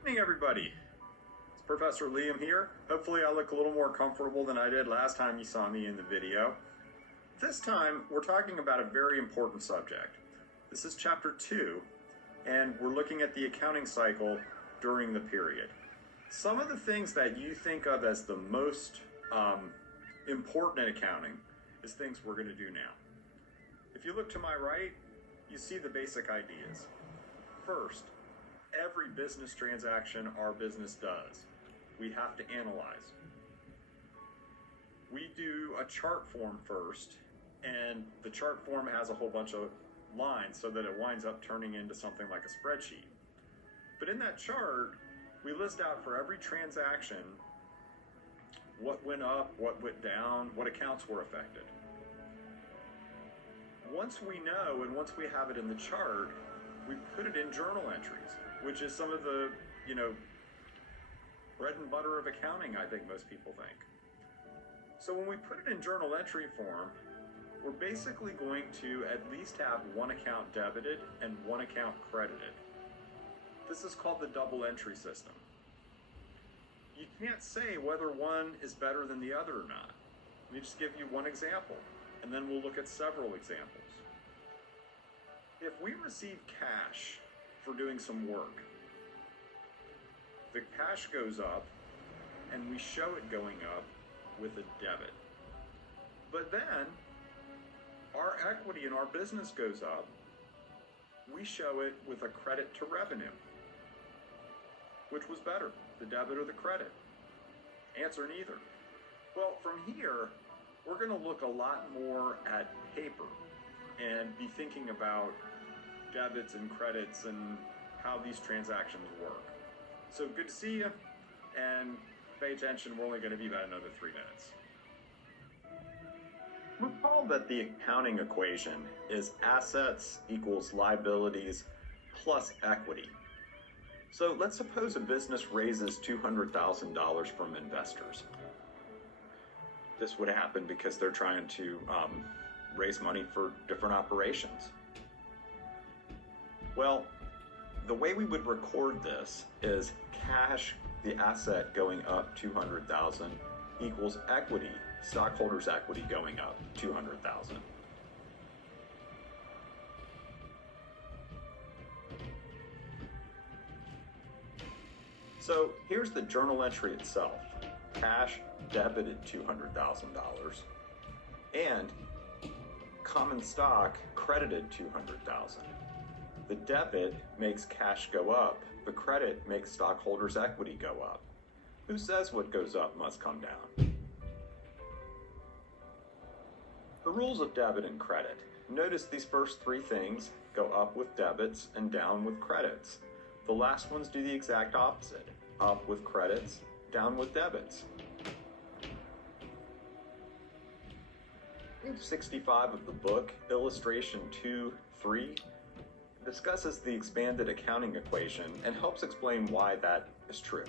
Evening, everybody. It's Professor Liam here. Hopefully I look a little more comfortable than I did last time you saw me in the video. This time we're talking about a very important subject. This is chapter 2, and we're looking at the accounting cycle during the period. Some of the things that you think of as the most important in accounting is things we're going to do now. If you look to my right, you see the basic ideas. First, every business transaction our business does, we have to analyze. We do a chart form first, and the chart form has a whole bunch of lines so that it winds up turning into something like a spreadsheet. But in that chart, we list out for every transaction what went up, what went down, what accounts were affected. Once we know and once we have it in the chart, we put it in journal entries, which is some of the, bread and butter of accounting, I think most people think. So when we put it in journal entry form, we're basically going to at least have one account debited and one account credited. This is called the double entry system. You can't say whether one is better than the other or not. Let me just give you one example, and then we'll look at several examples. If we receive cash for doing some work, the cash goes up and we show it going up with a debit. But then our equity in our business goes up, we show it with a credit to revenue. Which was better, the debit or the credit? Answer, neither. Well, from here, we're going to look a lot more at paper and be thinking about debits and credits and how these transactions work. So good to see you, and pay attention, we're only going to be about another 3 minutes. Recall that the accounting equation is assets equals liabilities plus equity. So let's suppose a business raises $200,000 from investors. This would happen because they're trying to raise money for different operations. Well, the way we would record this is cash, the asset going up 200,000 equals equity, stockholders' equity going up 200,000. So here's the journal entry itself. Cash debited $200,000 and common stock credited $200,000. The debit makes cash go up, the credit makes stockholders' equity go up. Who says what goes up must come down? The rules of debit and credit. Notice these first three things go up with debits and down with credits. The last ones do the exact opposite. Up with credits, down with debits. Page 65 of the book, illustration 2.3, discusses the expanded accounting equation and helps explain why that is true.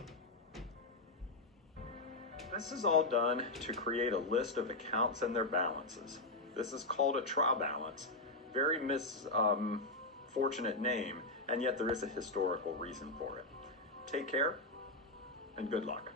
This is all done to create a list of accounts and their balances. This is called a trial balance. Very misfortunate name, and yet there is a historical reason for it. Take care, and good luck.